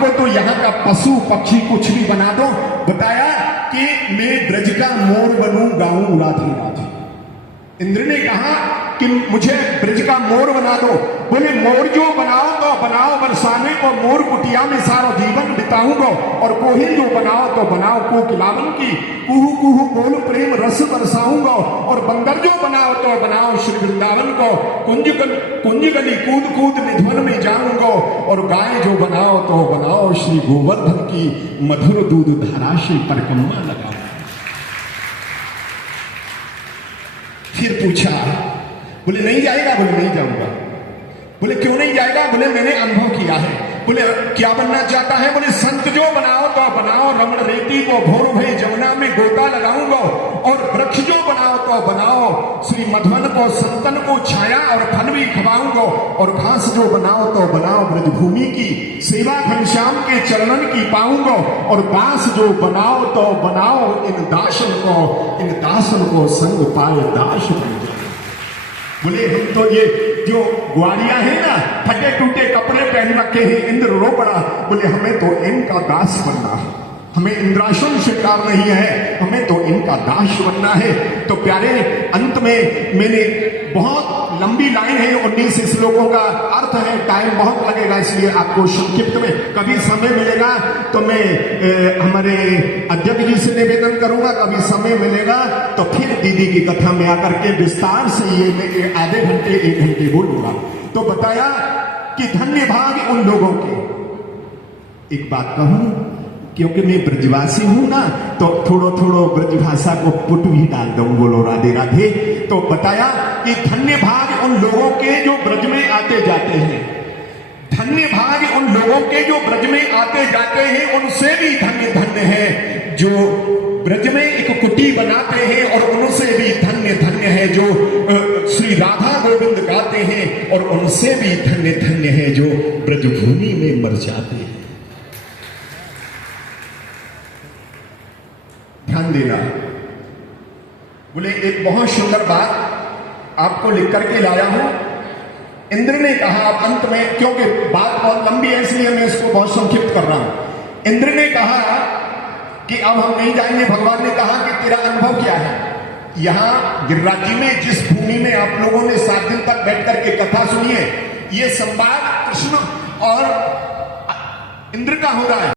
हमको तो यहाँ का पशु पक्षी कुछ भी बना दो। बताया कि मैं ब्रज का मोर बनूं, गाऊं राधे राधे। इंद्र ने कहा कि मुझे ब्रज का मोर बना दो। बोले मोर जो बनाओ तो बनाओ, बरसाने को मोर कुटिया में सारा जीवन बिताऊंगा। और कोहिल जो बनाओ तो बनाओ, कोकिलावन की कुहू कुहू बोल प्रेम रस बरसाऊंगा। और बंदर जो बनाओ तो बनाओ, श्री वृंदावन को कुंज गली कूद कूद निधवन में जाऊंगा। और गाय जो बनाओ तो बनाओ, श्री गोवर्धन की मधुर दूध धारा से परिक्रमा लगाओ। फिर पूछा, बोले नहीं जाएगा? बोले नहीं जाऊंगा। बोले क्यों नहीं जाएगा? बोले मैंने अनुभव किया है। बोले क्या बनना चाहता है? बोले संत जो बनाओ तो बनाओ, रमण रेती को भोर भई जमुना में गोता लगाऊंगा। और वृक्ष जो बनाओ तो बनाओ, श्री मधुवन को संतन को छाया और फल भी खवाऊंगा। और घास जो बनाओ तो बनाओ, ब्रजभूमि की सेवा घनश्याम के चरणन की पाऊंगा। और दास जो बनाओ तो बनाओ, इन दासन को संग पाए दास बन जाए। बोले हम तो ये जो ग्वारियां हैं ना, फटे टूटे कपड़े पहन रखे हैं, इंद्र रो पड़ा। बोले हमें तो इनका दास बनना है, हमें इंद्रासन स्वीकार नहीं है, हमें तो इनका दास बनना है। तो प्यारे, अंत में मैंने बहुत लंबी लाइन है, 19 श्लोकों का अर्थ है, टाइम बहुत लगेगा, इसलिए आपको संक्षिप्त में कभी समय मिलेगा तो मैं हमारे अध्यक्ष जी से निवेदन करूंगा, कभी समय मिलेगा तो फिर दीदी की कथा में आकर के विस्तार से ये मैं आधे घंटे 1 घंटे बोलूंगा। तो बताया कि धन्य भाग उन लोगों के। एक बात कहूं, क्योंकि मैं ब्रजवासी हूं ना, तो थोड़ो ब्रजभाषा को पुट भी डाल दूं, बोलो राधे राधे। तो बताया कि धन्य भाग उन लोगों के जो ब्रज में आते जाते हैं, धन्य भाग उन लोगों के जो ब्रज में आते जाते हैं, उनसे भी धन्य धन्य है जो ब्रज में एक कुटी बनाते हैं, और उनसे भी धन्य धन्य है जो श्री राधा गोविंद गाते हैं, और उनसे भी धन्य धन्य है जो ब्रजभूमि में मर जाते हैं। ध्यान देना। बोले एक बहुत सुंदर बात आपको लिख करके लाया हूं। इंद्र ने कहा, अब अंत में, क्योंकि बात बहुत लंबी है इसलिए मैं इसको बहुत संक्षिप्त कर रहा हूं। इंद्र ने कहा कि अब हम नहीं जाएंगे। भगवान ने कहा कि तेरा अनुभव क्या है? यहां गिरिराज जी में जिस भूमि में आप लोगों ने 7 दिन तक बैठ करके कथा सुनी है, ये संवाद कृष्ण और इंद्र का हो रहा है।